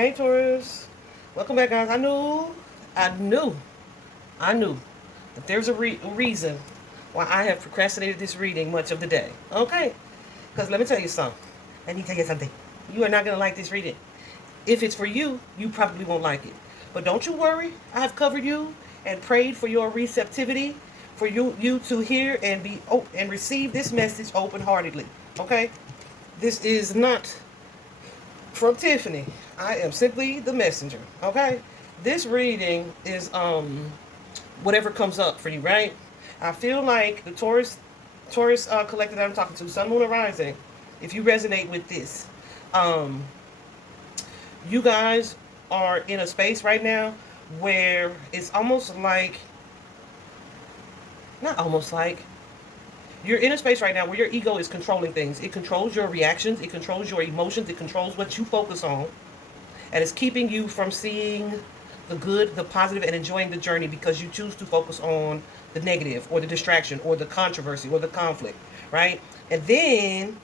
Hey Taurus, welcome back, guys. I knew, I knew that there's a reason why I have procrastinated this reading much of the day. Okay, because let me tell you something. Let me tell you something. You are not gonna like this reading. If it's for you, you probably won't like it. But don't you worry. I have covered you and prayed for your receptivity, for you to hear and be and receive this message open heartedly. Okay, this is not from Tiffany. I am simply the messenger. Okay? This reading is whatever comes up for you, right? I feel like the Taurus collective that I'm talking to, Sun, Moon, and Rising, if you resonate with this, um, you guys are in a space right now where it's almost like, not almost like, you're in a space right now where your ego is controlling things. It controls your reactions, it controls your emotions, it controls what you focus on, and it's keeping you from seeing the good, the positive, and enjoying the journey because you choose to focus on the negative or the distraction or the controversy or the conflict, right? And then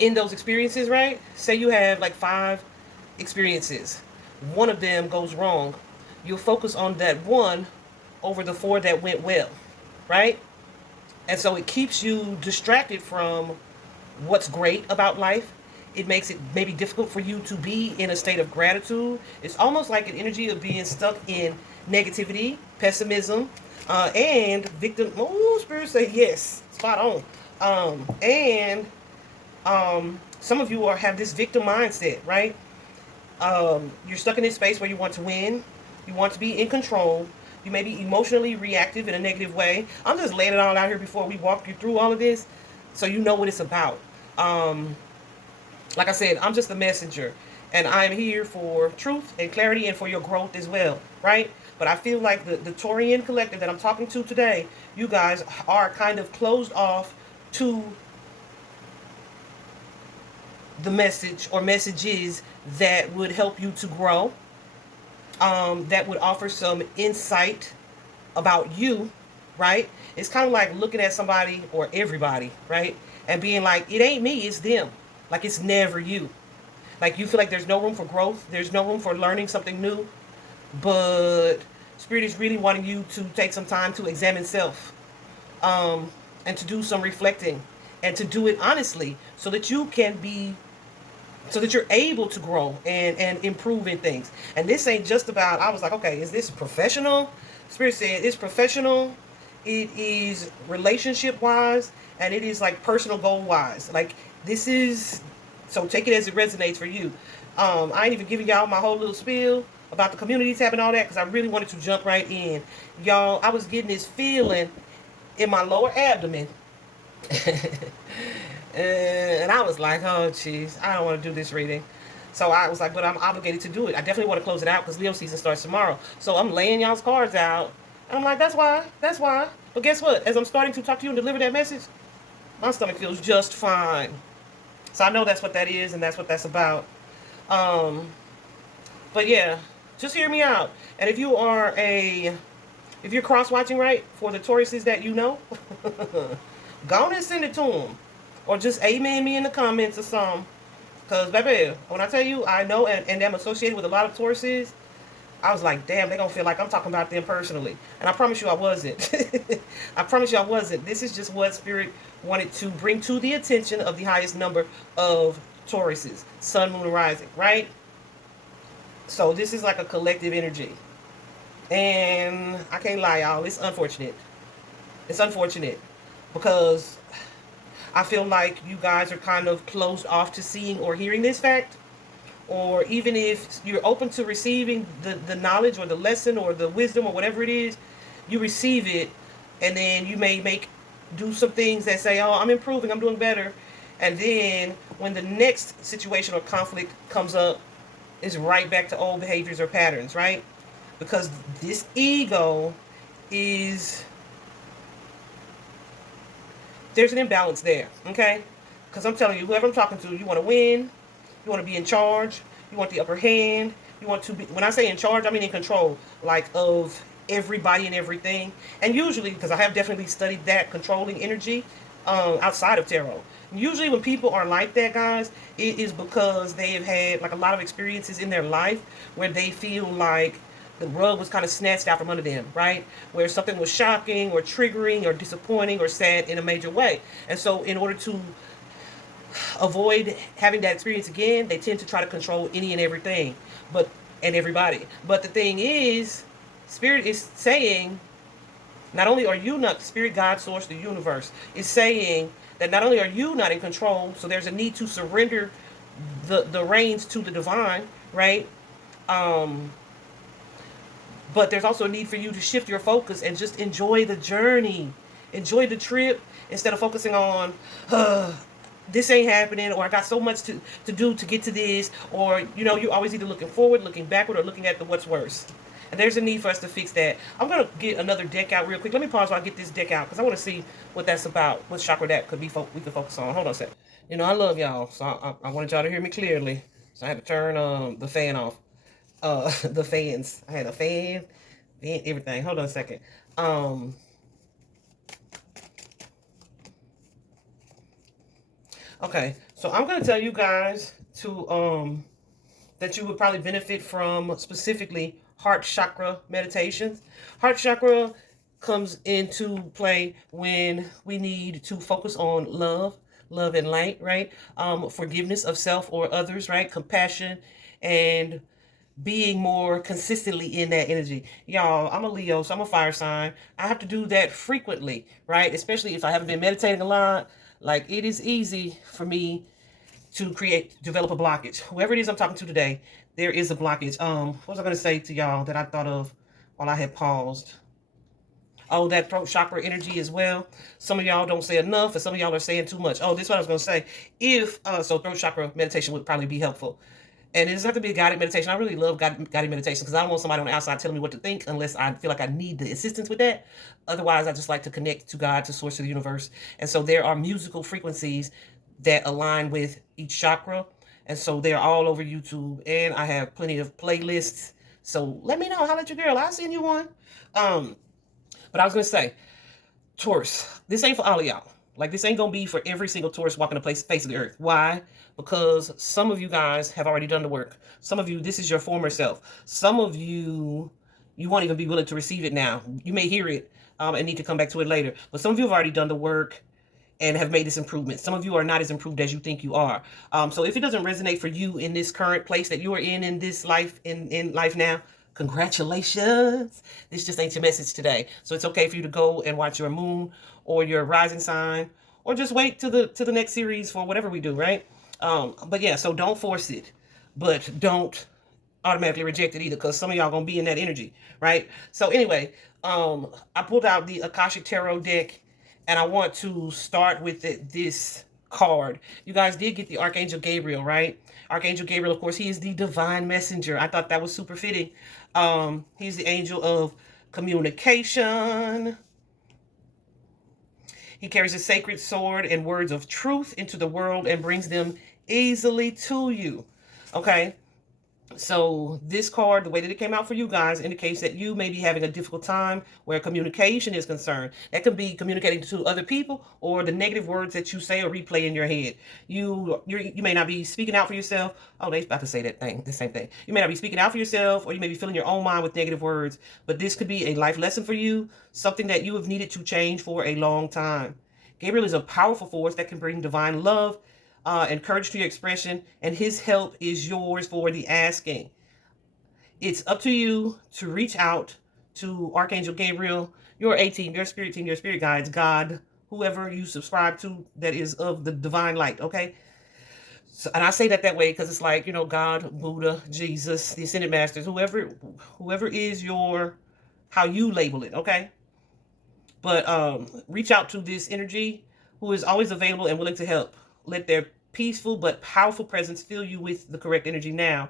in those experiences, right? Say you have like 5 experiences, one of them goes wrong. You'll focus on that one over the 4 that went well, right? And so it keeps you distracted from what's great about life. It makes it maybe difficult for you to be in a state of gratitude. It's almost like an energy of being stuck in negativity, pessimism, and victim. Oh, spirit say yes, spot on. And some of you have this victim mindset, right? You're stuck in this space where you want to win, you want to be in control. You may be emotionally reactive in a negative way. I'm just laying it all out here before we walk you through all of this, so you know what it's about. Like I said, I'm just a messenger, and I'm here for truth and clarity and for your growth as well, right? But I feel like the Taurian collective that I'm talking to today, you guys are kind of closed off to the message or messages that would help you to grow, that would offer some insight about you, right? It's kind of like looking at somebody or everybody, right? And being like, it ain't me, it's them. Like it's never you. Like you feel like there's no room for growth, there's no room for learning something new, but Spirit is really wanting you to take some time to examine self, and to do some reflecting and to do it honestly so that you can be so that you're able to grow and improve in things. And this ain't just about, I was like, okay, is this professional? Spirit said it's professional, it is relationship wise, and it is like personal goal wise. Like this is, so take it as it resonates for you. I ain't even giving y'all my whole little spiel about the community tab and all that because I really wanted to jump right in. Y'all, I was getting this feeling in my lower abdomen. And I was like, oh, jeez, I don't want to do this reading. So I was like, but I'm obligated to do it. I definitely want to close it out because Leo season starts tomorrow. So I'm laying y'all's cards out. And I'm like, that's why. That's why. But guess what? As I'm starting to talk to you and deliver that message, my stomach feels just fine. So I know that's what that is and that's what that's about. But yeah, just hear me out. And if you're cross-watching, right, for the Tauruses that you know, go on and send it to them. Or just amen me in the comments or something. Because, baby, when I tell you I know and am associated with a lot of Tauruses, I was like, damn, they're going to feel like I'm talking about them personally. And I promise you I wasn't. I promise you I wasn't. This is just what Spirit wanted to bring to the attention of the highest number of Tauruses. Sun, Moon, and Rising, right? So this is like a collective energy. And I can't lie, y'all. It's unfortunate. It's unfortunate. Because I feel like you guys are kind of closed off to seeing or hearing this fact. Or even if you're open to receiving the knowledge or the lesson or the wisdom or whatever it is, you receive it. And then you may do some things that say, oh, I'm improving, I'm doing better. And then when the next situation or conflict comes up, it's right back to old behaviors or patterns, right? Because this ego is, there's an imbalance there, okay? Because I'm telling you, whoever I'm talking to, you want to win, you want to be in charge, you want the upper hand, you want to be, when I say in charge, I mean in control, like of everybody and everything. And usually, because I have definitely studied that controlling energy outside of tarot, Usually when people are like that, guys, it is because they have had like a lot of experiences in their life where they feel like the rug was kind of snatched out from under them, right? Where something was shocking or triggering or disappointing or sad in a major way. And so in order to avoid having that experience again, they tend to try to control any and everything, but and everybody. But the thing is, Spirit is saying, not only are you not, Spirit, God, Source, the universe is saying that not only are you not in control, so there's a need to surrender the reins to the divine, right? Um, but there's also a need for you to shift your focus and just enjoy the journey, enjoy the trip instead of focusing on, this ain't happening, or I got so much to do to get to this, or you're always either looking forward, looking backward, or looking at the what's worse. And there's a need for us to fix that. I'm gonna get another deck out real quick. Let me pause while I get this deck out because I want to see what that's about. What chakra that could be we could focus on. Hold on a sec. I love y'all, so I wanted y'all to hear me clearly. So I had to turn the fan off. The fans. I had a fan, everything. Hold on a second. Okay, so I'm gonna tell you guys to that you would probably benefit from specifically heart chakra meditations. Heart chakra comes into play when we need to focus on love and light, right? Forgiveness of self or others, right? Compassion and being more consistently in that energy. Y'all, I'm a Leo, so I'm a fire sign. I have to do that frequently, right? Especially if I haven't been meditating a lot. Like, it is easy for me to develop a blockage. Whoever it is I'm talking to today, there is a blockage. What was I going to say to y'all that I thought of while I had paused? Oh, that throat chakra energy as well. Some of y'all don't say enough, and some of y'all are saying too much. Oh, this is what I was going to say. So throat chakra meditation would probably be helpful. And it doesn't have to be a guided meditation. I really love guided meditation because I don't want somebody on the outside telling me what to think unless I feel like I need the assistance with that. Otherwise, I just like to connect to God, to source of the universe. And so there are musical frequencies that align with each chakra. And so they're all over YouTube. And I have plenty of playlists. So let me know. Holla at your girl. I'll send you one. But I was going to say, Taurus, this ain't for all of y'all. Like, this ain't gonna be for every single Taurus walking the face of the earth. Why? Because some of you guys have already done the work. Some of you, this is your former self. Some of you, you won't even be willing to receive it now. You may hear it and need to come back to it later. But some of you have already done the work and have made this improvement. Some of you are not as improved as you think you are. So if it doesn't resonate for you in this current place that you are in this life, in life now, congratulations. This just ain't your message today. So it's okay for you to go and watch your moon or your rising sign, or just wait to the next series for whatever we do, right? But yeah, so don't force it, but don't automatically reject it either, because some of y'all gonna be in that energy, right? So anyway, I pulled out the Akashic Tarot deck, and I want to start with this card. You guys did get the Archangel Gabriel, right? Archangel Gabriel, of course, he is the divine messenger. I thought that was super fitting. He's the angel of communication. He carries a sacred sword and words of truth into the world and brings them easily to you. Okay? So this card, the way that it came out for you guys, indicates that you may be having a difficult time where communication is concerned. That can be communicating to other people, or the negative words that you say or replay in your head. You may not be speaking out for yourself. Oh, they about to say the same thing. You may not be speaking out for yourself, or you may be filling your own mind with negative words. But this could be a life lesson for you, something that you have needed to change for a long time. Gabriel is a powerful force that can bring divine love and courage to your expression, and his help is yours for the asking. It's up to you to reach out to Archangel Gabriel, your A team, your spirit guides, God, whoever you subscribe to that is of the divine light, okay? So, and I say that way because it's like, God, Buddha, Jesus, the Ascended Masters, whoever is how you label it, okay? But reach out to this energy who is always available and willing to help. Let their peaceful but powerful presence fill you with the correct energy now.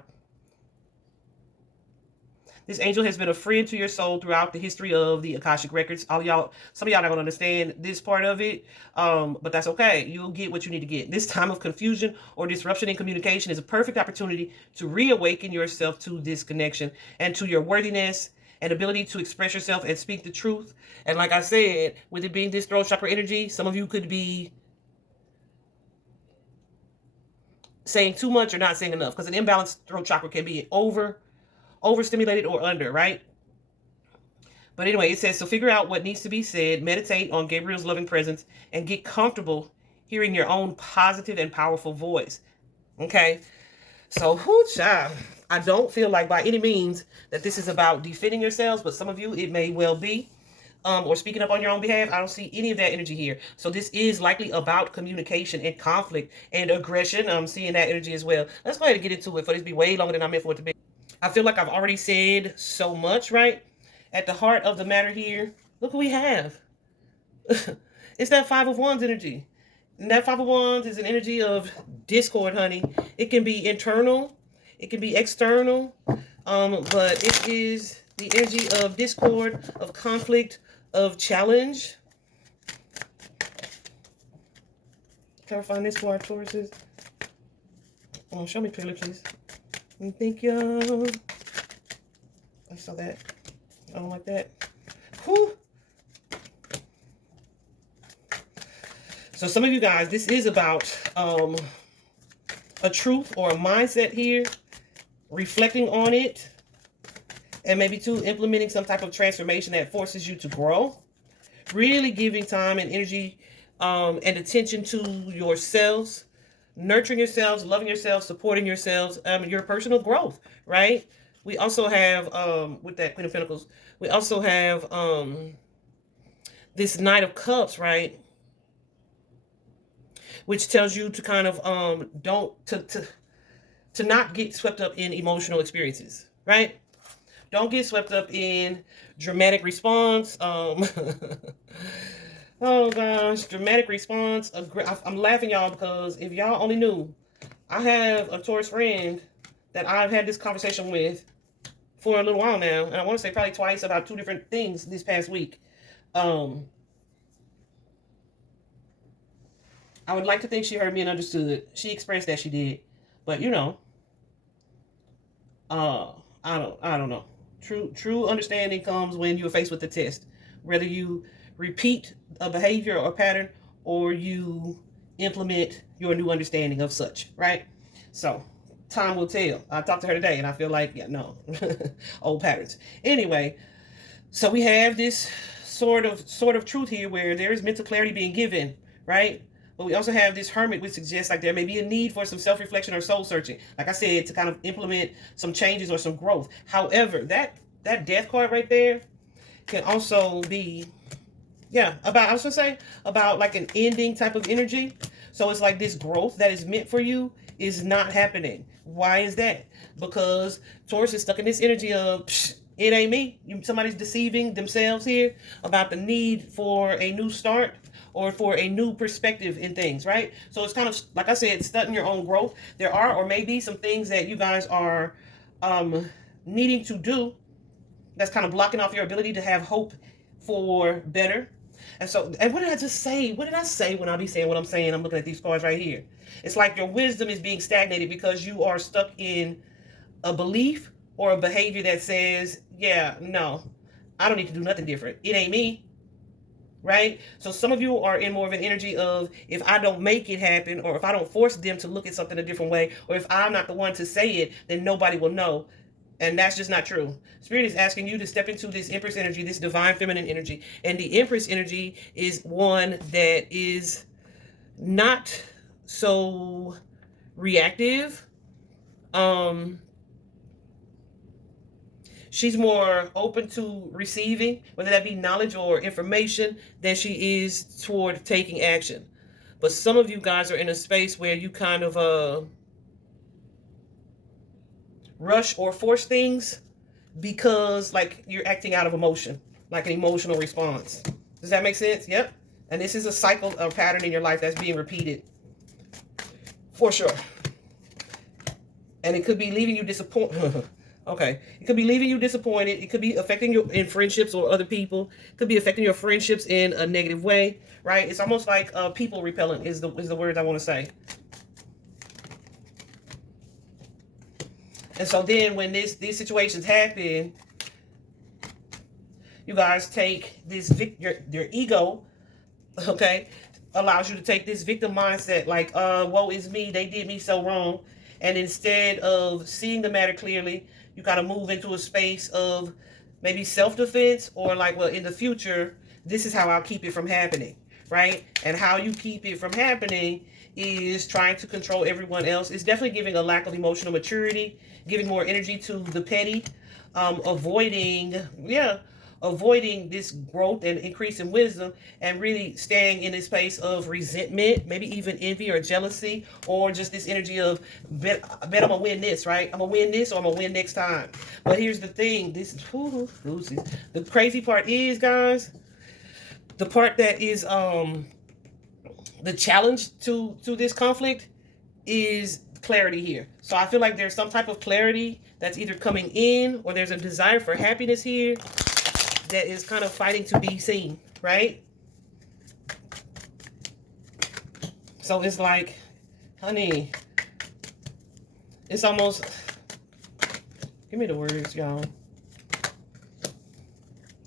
This angel has been a friend to your soul throughout the history of the Akashic Records. All y'all, some of y'all not gonna understand this part of it, but that's okay. You'll get what you need to get. This time of confusion or disruption in communication is a perfect opportunity to reawaken yourself to this connection and to your worthiness and ability to express yourself and speak the truth. And like I said, with it being this throat chakra energy, some of you could be saying too much or not saying enough, because an imbalanced throat chakra can be overstimulated or under, right? But anyway, it says, so figure out what needs to be said, meditate on Gabriel's loving presence, and get comfortable hearing your own positive and powerful voice. Okay? So, child, I don't feel like by any means that this is about defending yourselves, but some of you, it may well be. Or speaking up on your own behalf. I don't see any of that energy here. So this is likely about communication and conflict and aggression. I'm seeing that energy as well. Let's go ahead and get into it, for this be way longer than I meant for it to be. I feel like I've already said so much, right? At the heart of the matter here, look what we have. It's that Five of Wands energy. And that Five of Wands is an energy of discord, honey. It can be internal. It can be external. But it is the energy of discord, of conflict, of challenge. Clarifying this for our Tauruses. Oh, show me clearly, please. Thank you. I saw that. I don't like that. Whew. So some of you guys, this is about a truth or a mindset here, reflecting on it, and maybe too implementing some type of transformation that forces you to grow. Really giving time and energy and attention to yourselves, nurturing yourselves, loving yourselves, supporting yourselves, your personal growth, right? We also have, with that Queen of Pentacles, we also have this Knight of Cups, right? Which tells you to kind of to not get swept up in emotional experiences, right? Don't get swept up in dramatic response. Oh gosh, dramatic response. I'm laughing, y'all, because if y'all only knew, I have a Taurus friend that I've had this conversation with for a little while now, and I want to say probably twice about two different things this past week. I would like to think she heard me and understood. She expressed that she did, but you know, I don't know. True understanding comes when you're faced with the test. Whether you repeat a behavior or pattern, or you implement your new understanding of such, right? So, time will tell. I talked to her today, and I feel like, yeah, no, old patterns. Anyway, so we have this sort of truth here where there is mental clarity being given, right? But we also have this Hermit, which suggests like there may be a need for some self-reflection or soul searching. Like I said, to kind of implement some changes or some growth. However, that Death card right there can also be, about like an ending type of energy. So it's like this growth that is meant for you is not happening. Why is that? Because Taurus is stuck in this energy of, it ain't me. Somebody's deceiving themselves here about the need for a new start, or for a new perspective in things, right? So it's kind of, like I said, stunting your own growth. There are, or maybe some things that you guys are needing to do that's kind of blocking off your ability to have hope for better. And so, and what did I just say? What did I say when I be saying what I'm saying? I'm looking at these cards right here. It's like your wisdom is being stagnated because you are stuck in a belief or a behavior that says, yeah, no, I don't need to do nothing different. It ain't me. Right? So some of you are in more of an energy of, if I don't make it happen, or if I don't force them to look at something a different way, or if I'm not the one to say it, then nobody will know. And that's just not true. Spirit is asking you to step into this Empress energy, this divine feminine energy. And the Empress energy is one that is not so reactive. She's more open to receiving, whether that be knowledge or information, than she is toward taking action. But some of you guys are in a space where you kind of rush or force things because, like, you're acting out of emotion, like an emotional response. Does that make sense? Yep. And this is a cycle, a pattern in your life that's being repeated. For sure. And it could be leaving you disappointed. Okay. It could be leaving you disappointed. It could be affecting you in friendships or other people. It could be affecting your friendships in a negative way, right? It's almost like people repellent is the word I want to say. And so then when these situations happen, you guys take this your ego, okay, allows you to take this victim mindset, like, woe is me, they did me so wrong. And instead of seeing the matter clearly, you kind of move into a space of maybe self-defense, or like, well, in the future, this is how I'll keep it from happening, right? And how you keep it from happening is trying to control everyone else. It's definitely giving a lack of emotional maturity, giving more energy to the petty, avoiding this growth and increase in wisdom, and really staying in this space of resentment, maybe even envy or jealousy, or just this energy of, I bet I'm gonna win this, right? I'm gonna win this, or I'm gonna win next time. But here's the thing, the crazy part is, guys, the part that is the challenge to this conflict is clarity here. So I feel like there's some type of clarity that's either coming in, or there's a desire for happiness here that is kind of fighting to be seen, right? So it's like, honey, it's almost, give me the words, y'all.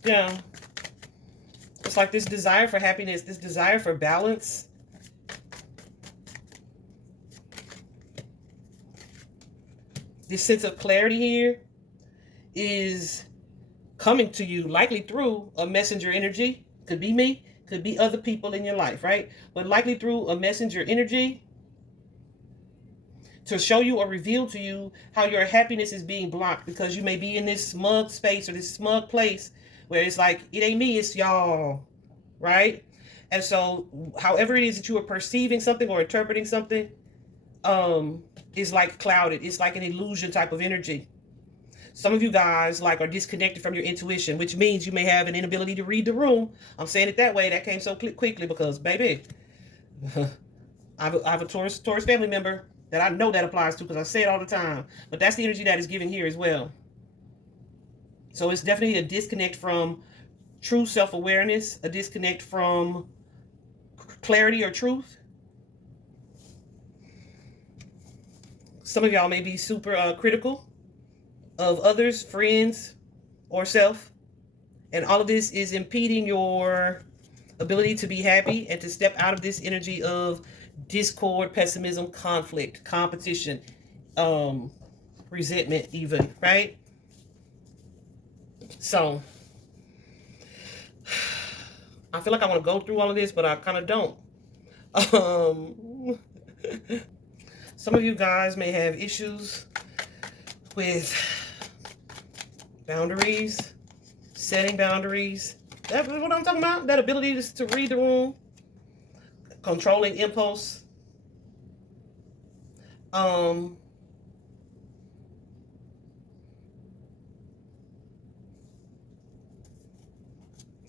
Yeah. It's like this desire for happiness, this desire for balance. This sense of clarity here is coming to you likely through a messenger energy. Could be me, could be other people in your life, right? But likely through a messenger energy to show you or reveal to you how your happiness is being blocked, because you may be in this smug space or this smug place where it's like, it ain't me, it's y'all, right? And so however it is that you are perceiving something or interpreting something is like clouded. It's like an illusion type of energy. Some of you guys like are disconnected from your intuition, which means you may have an inability to read the room. I'm saying it that way. That came so quickly because, baby, I have a Taurus family member that I know that applies to, because I say it all the time. But that's the energy that is given here as well. So it's definitely a disconnect from true self-awareness, a disconnect from clarity or truth. Some of y'all may be super critical of others, friends, or self. And all of this is impeding your ability to be happy and to step out of this energy of discord, pessimism, conflict, competition, resentment even, right? So I feel like I want to go through all of this, but I kind of don't. Some of you guys may have issues with boundaries, setting boundaries. That's what I'm talking about. That ability to read the room, controlling impulse. Hold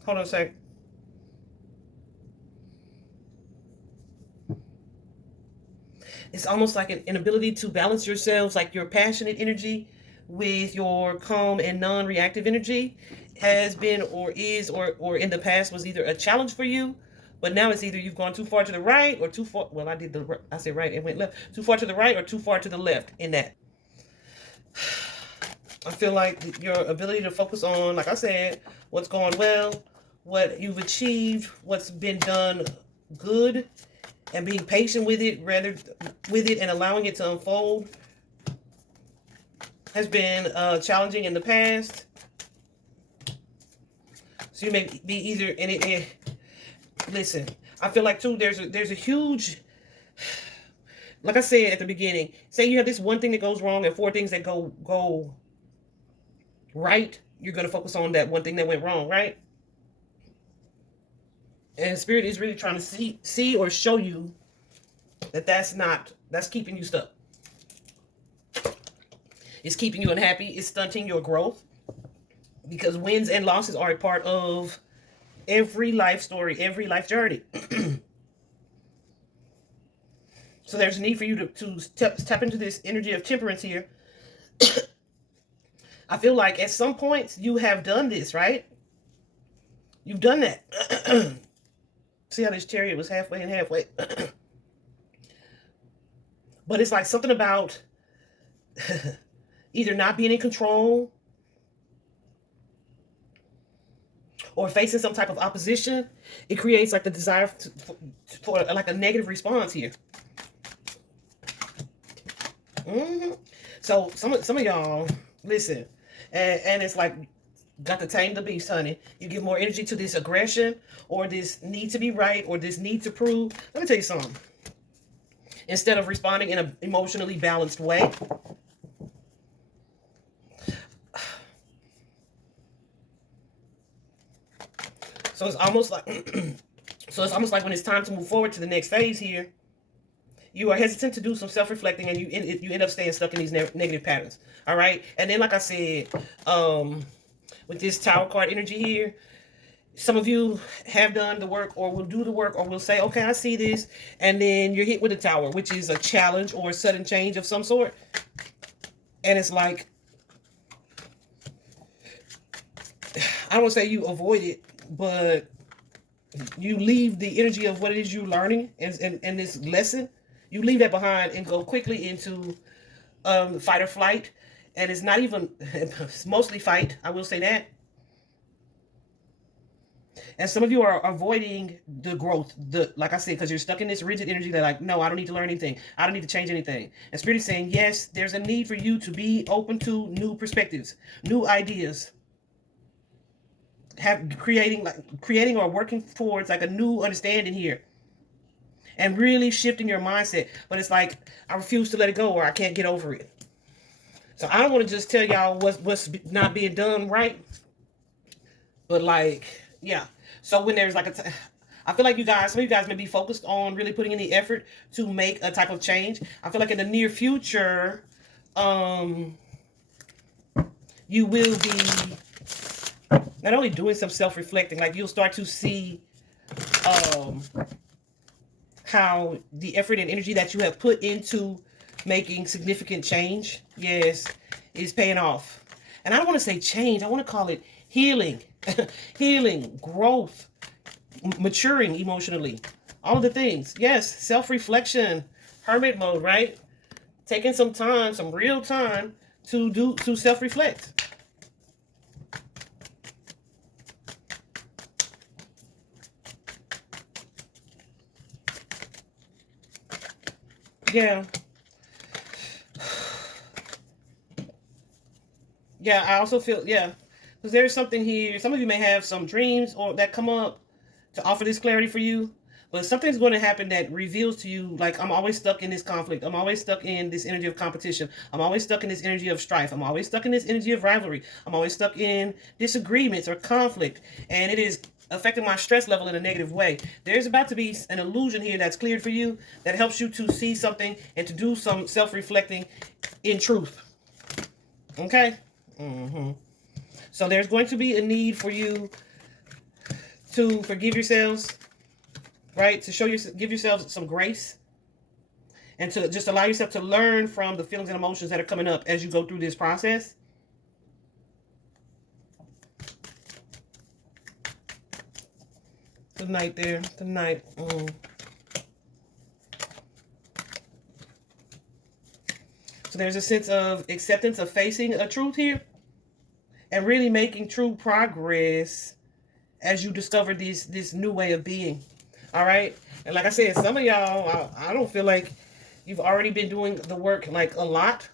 on a sec. It's almost like an inability to balance yourselves, like your passionate energy with your calm and non-reactive energy has been, or is, or in the past was either a challenge for you, but now it's either you've gone too far to the right or too far, well, I said right and went left, too far to the right or too far to the left in that. I feel like your ability to focus on, like I said, what's going well, what you've achieved, what's been done good, and being patient with it, and allowing it to unfold has been challenging in the past. So you may be either listen, I feel like too there's a huge, like I said at the beginning, say you have this one thing that goes wrong and 4 things that go right. You're going to focus on that one thing that went wrong, right? And Spirit is really trying to see or show you that that's keeping you stuck. It's keeping you unhappy. It's stunting your growth, because wins and losses are a part of every life story, every life journey. So there's a need for you to tap into this energy of temperance here. I feel like at some points you have done this, right? You've done that. See how this chariot was halfway and halfway. But it's like something about either not being in control, or facing some type of opposition, it creates like the desire for like a negative response here. So some of y'all, listen, and it's like, got to tame the beast, honey. You give more energy to this aggression or this need to be right or this need to prove. Let me tell you something. Instead of responding in an emotionally balanced way. So it's almost like when it's time to move forward to the next phase here, you are hesitant to do some self-reflecting, and you end up staying stuck in these negative patterns. All right. And then, like I said, with this Tower card energy here, some of you have done the work or will do the work or will say, okay, I see this. And then you're hit with a Tower, which is a challenge or a sudden change of some sort. And it's like, I don't want to say you avoid it, but you leave the energy of what it is you're learning and this lesson. You leave that behind and go quickly into fight or flight. And it's not even, it's mostly fight. I will say that. And some of you are avoiding the growth, like I said, because you're stuck in this rigid energy that like, no, I don't need to learn anything. I don't need to change anything. And Spirit is saying, yes, there's a need for you to be open to new perspectives, new ideas, creating or working towards like a new understanding here. And really shifting your mindset. But it's like, I refuse to let it go or I can't get over it. So I don't want to just tell y'all what's not being done right. But like, yeah. So when there's like I feel like some of you guys may be focused on really putting in the effort to make a type of change. I feel like in the near future, you will be not only doing some self-reflecting, like you'll start to see how the effort and energy that you have put into making significant change, yes, is paying off. And I don't want to say change. I want to call it healing, healing, growth, maturing emotionally, all of the things. Yes, self-reflection, hermit mode, right? Taking some time, some real time to self-reflect. Yeah. Yeah, I also feel, yeah, because there's something here. Some of you may have some dreams or that come up to offer this clarity for you, but something's going to happen that reveals to you, like, I'm always stuck in this conflict. I'm always stuck in this energy of competition. I'm always stuck in this energy of strife. I'm always stuck in this energy of rivalry. I'm always stuck in disagreements or conflict, and it is affecting my stress level in a negative way. There's about to be an illusion here that's cleared for you that helps you to see something and to do some self-reflecting in truth. Okay? So there's going to be a need for you to forgive yourselves, right? To give yourselves some grace and to just allow yourself to learn from the feelings and emotions that are coming up as you go through this process. Good night there. Good night. So there's a sense of acceptance of facing a truth here and really making true progress as you discover this new way of being. All right. And like I said, some of y'all, I don't feel like you've already been doing the work like a lot.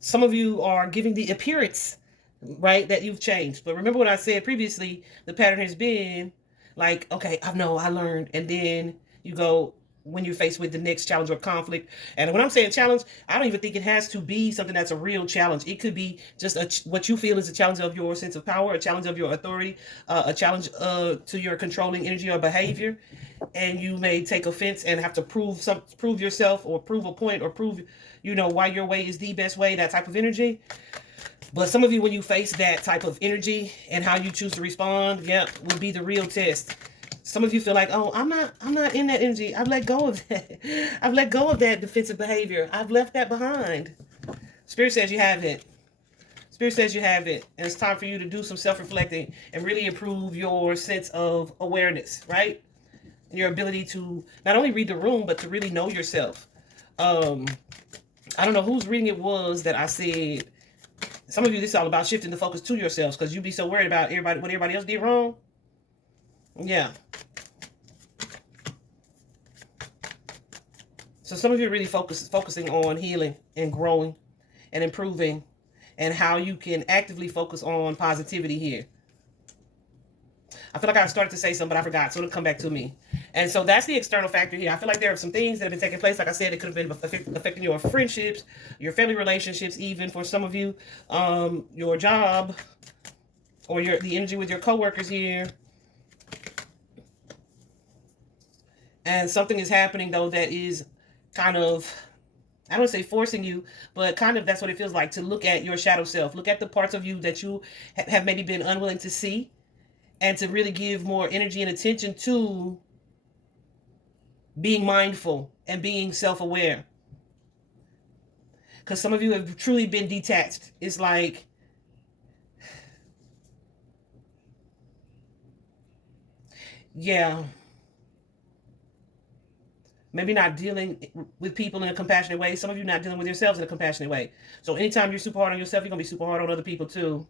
Some of you are giving the appearance, right, that you've changed. But remember what I said previously, the pattern has been like, okay, I know, I learned. And then you go, when you're faced with the next challenge or conflict. And when I'm saying challenge, I don't even think it has to be something that's a real challenge. It could be just what you feel is a challenge of your sense of power, a challenge of your authority, a challenge to your controlling energy or behavior. And you may take offense and have to prove yourself or prove a point or prove, why your way is the best way, that type of energy. But some of you, when you face that type of energy and how you choose to respond, will be the real test. Some of you feel like, oh, I'm not in that energy. I've let go of that. I've let go of that defensive behavior. I've left that behind. Spirit says you have it. Spirit says you have it. And it's time for you to do some self-reflecting and really improve your sense of awareness, right? And your ability to not only read the room, but to really know yourself. I don't know whose reading it was that I said, some of you, this is all about shifting the focus to yourselves because you be so worried about what everybody else did wrong. Yeah. So some of you are really focusing on healing and growing and improving, and how you can actively focus on positivity here. I feel like I started to say something, but I forgot, so it'll come back to me. And so that's the external factor here. I feel like there are some things that have been taking place. Like I said, it could have been affecting your friendships, your family relationships, even for some of you, your job, or the energy with your coworkers here. And something is happening, though, that is kind of, I don't say forcing you, but kind of that's what it feels like, to look at your shadow self. Look at the parts of you that you have maybe been unwilling to see, and to really give more energy and attention to being mindful and being self-aware. Because some of you have truly been detached. It's like, yeah, maybe not dealing with people in a compassionate way. Some of you not dealing with yourselves in a compassionate way. So anytime you're super hard on yourself, you're going to be super hard on other people too.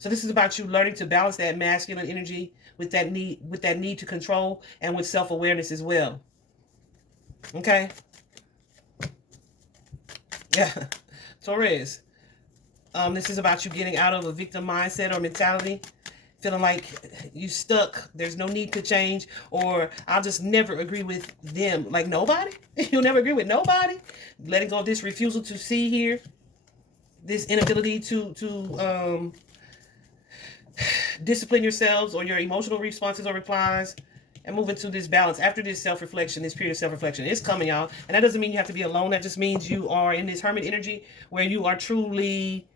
So this is about you learning to balance that masculine energy with that need to control, and with self-awareness as well. Okay? Yeah. Taurus. This is about you getting out of a victim mindset or mentality, feeling like you stuck, there's no need to change, or I'll just never agree with them. Like nobody? You'll never agree with nobody? Letting go of this refusal to see here, this inability to discipline yourselves or your emotional responses or replies, and move into this balance. After this self-reflection, this period of self-reflection is coming out, and that doesn't mean you have to be alone. That just means you are in this hermit energy where you are truly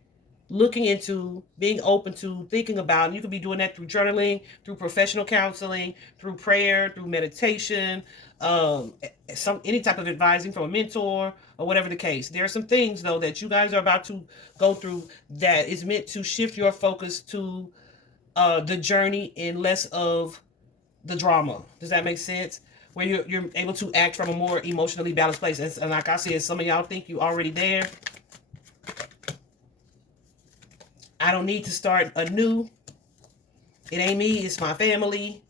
looking into, being open to, thinking about, and you could be doing that through journaling, through professional counseling, through prayer, through meditation, any type of advising from a mentor, or whatever the case. There are some things, though, that you guys are about to go through that is meant to shift your focus to the journey and less of the drama. Does that make sense? Where you're able to act from a more emotionally balanced place. And like I said, some of y'all think you already there. I don't need to start anew. It ain't me, it's my family.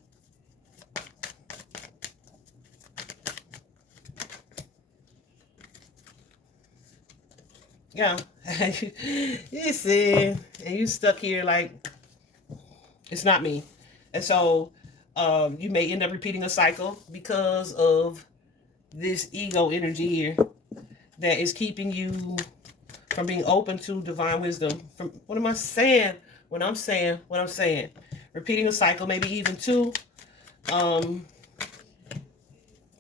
Yeah. You see, and you stuck here like, it's not me. And so you may end up repeating a cycle because of this ego energy here that is keeping you from being open to divine wisdom. From what am I saying? When I'm saying what I'm saying. Repeating a cycle, maybe even two.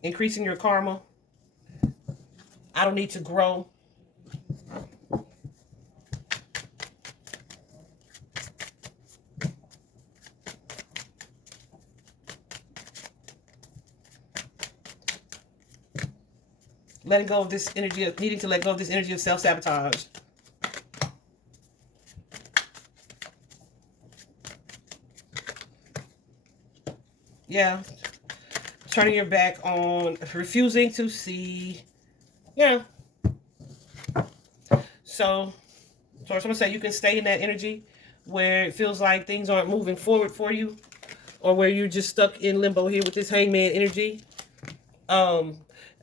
Increasing your karma. I don't need to grow. Letting go of this energy of needing to let go of this energy of self-sabotage. Yeah. Turning your back on, refusing to see. Yeah. So I'm going to say you can stay in that energy where it feels like things aren't moving forward for you, or where you're just stuck in limbo here with this hangman energy.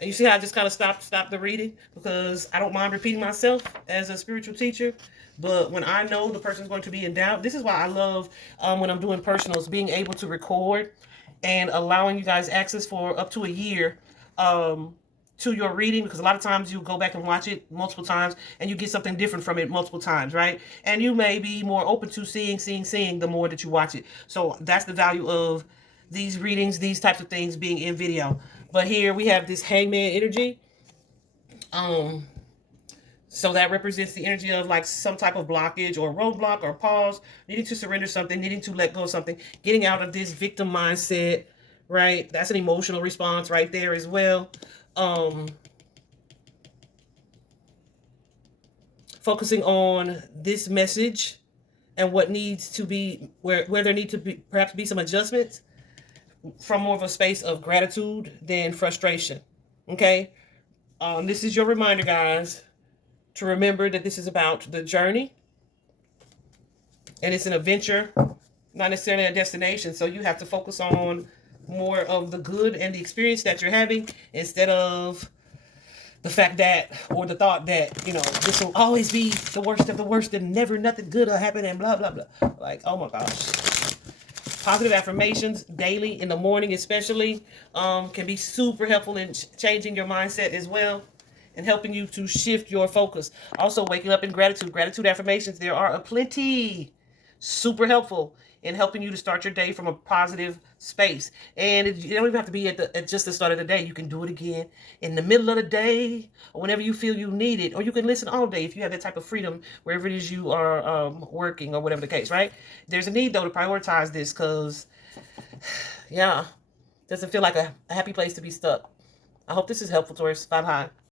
And you see how I just kind of stopped the reading, because I don't mind repeating myself as a spiritual teacher. But when I know the person's going to be in doubt, this is why I love when I'm doing personals, being able to record and allowing you guys access for up to a year to your reading, because a lot of times you go back and watch it multiple times and you get something different from it multiple times, right? And you may be more open to seeing the more that you watch it. So that's the value of these readings, these types of things being in video. But here we have this hangman energy. So that represents the energy of like some type of blockage or roadblock or pause, needing to surrender something, needing to let go of something, getting out of this victim mindset, right? That's an emotional response right there as well. Focusing on this message and what needs to be, where there need to be perhaps be some adjustments, from more of a space of gratitude than frustration. Okay? This is your reminder, guys, to remember that this is about the journey, and it's an adventure, not necessarily a destination. So you have to focus on more of the good and the experience that you're having instead of the fact that, or the thought that, this will always be the worst of the worst and never nothing good will happen and blah, blah, blah. Like, oh my gosh. Positive affirmations daily in the morning especially can be super helpful in changing your mindset as well and helping you to shift your focus. Also, waking up in gratitude. Gratitude affirmations, there are a plenty. Super helpful in helping you to start your day from a positive space. And you don't even have to be at just the start of the day. You can do it again in the middle of the day or whenever you feel you need it. Or you can listen all day if you have that type of freedom wherever it is you are working or whatever the case, right? There's a need, though, to prioritize this because, yeah, doesn't feel like a happy place to be stuck. I hope this is helpful, Taurus. 5 high.